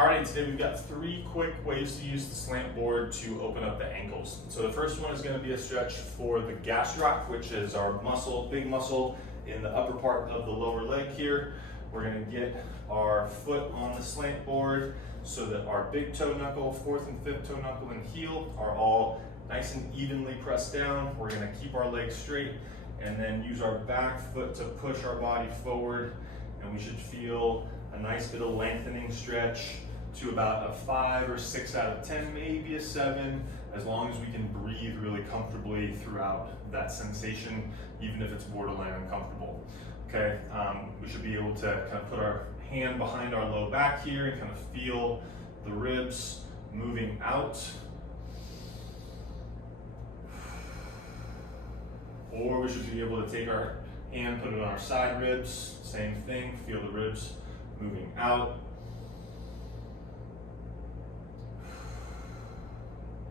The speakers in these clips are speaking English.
Alright, today we've got 3 quick ways to use the slant board to open up the ankles. So the first one is going to be a stretch for the gastroc, which is our muscle, big muscle in the upper part of the lower leg here. We're going to get our foot on the slant board so that our big toe knuckle, 4th and 5th toe knuckle and heel are all nice and evenly pressed down. We're going to keep our legs straight and then use our back foot to push our body forward, and we should feel a nice bit of lengthening stretch to about a 5 or 6 out of 10, maybe a 7, as long as we can breathe really comfortably throughout that sensation, even if it's borderline uncomfortable. Okay, we should be able to kind of put our hand behind our low back here and kind of feel the ribs moving out. Or we should be able to take our hand, put it on our side ribs, same thing, feel the ribs moving out.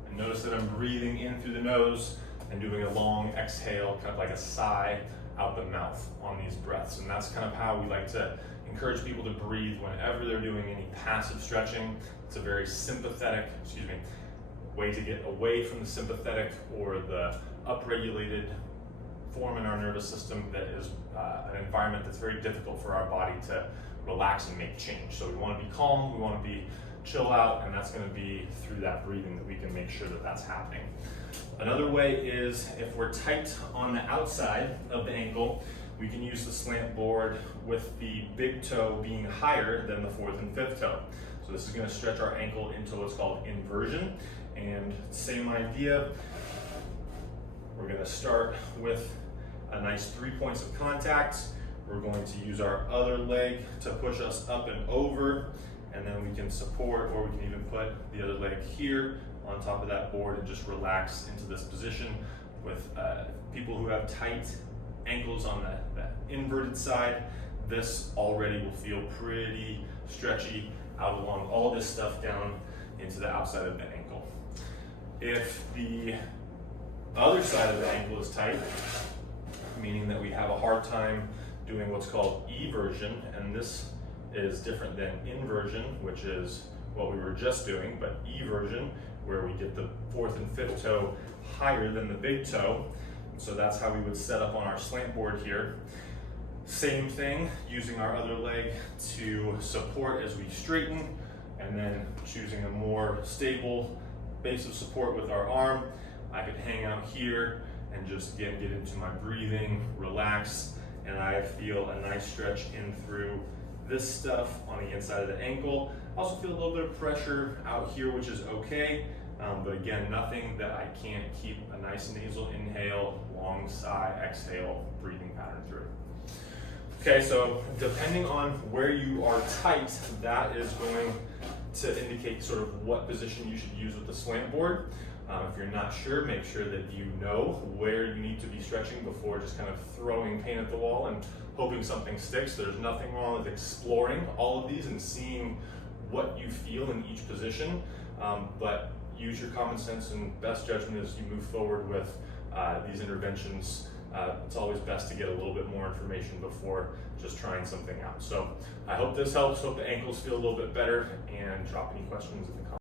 And notice that I'm breathing in through the nose and doing a long exhale, kind of like a sigh out the mouth on these breaths. And that's kind of how we like to encourage people to breathe whenever they're doing any passive stretching. It's a very sympathetic, way to get away from the sympathetic or the upregulated form in our nervous system that is an environment that's very difficult for our body to relax and make change. So we want to be calm, we want to be chill out, and that's going to be through that breathing that we can make sure that that's happening. Another way is if we're tight on the outside of the ankle, we can use the slant board with the big toe being higher than the 4th and 5th toe. So this is going to stretch our ankle into what's called inversion, and same idea. We're going to start with a nice 3 points of contact. We're going to use our other leg to push us up and over, and then we can support, or we can even put the other leg here on top of that board and just relax into this position. With people who have tight ankles on the inverted side, this already will feel pretty stretchy out along all this stuff down into the outside of the ankle. If the other side of the ankle is tight, meaning that we have a hard time doing what's called eversion, and this is different than inversion, which is what we were just doing, but eversion, where we get the 4th and 5th toe higher than the big toe. So that's how we would set up on our slant board here. Same thing, using our other leg to support as we straighten, and then choosing a more stable base of support with our arm. I could hang out here and just again get into my breathing, relax, and I feel a nice stretch in through this stuff on the inside of the ankle. I also feel a little bit of pressure out here, which is okay, but again, nothing that I can't keep a nice nasal inhale, long sigh, exhale, breathing pattern through. Okay, so depending on where you are tight, that is going to indicate sort of what position you should use with the slant board. If you're not sure, make sure that you know where you need to be stretching before just kind of throwing paint at the wall and hoping something sticks. There's nothing wrong with exploring all of these and seeing what you feel in each position, but use your common sense and best judgment as you move forward with these interventions. It's always best to get a little bit more information before just trying something out. So I hope this helps. Hope the ankles feel a little bit better, and drop any questions in the comments.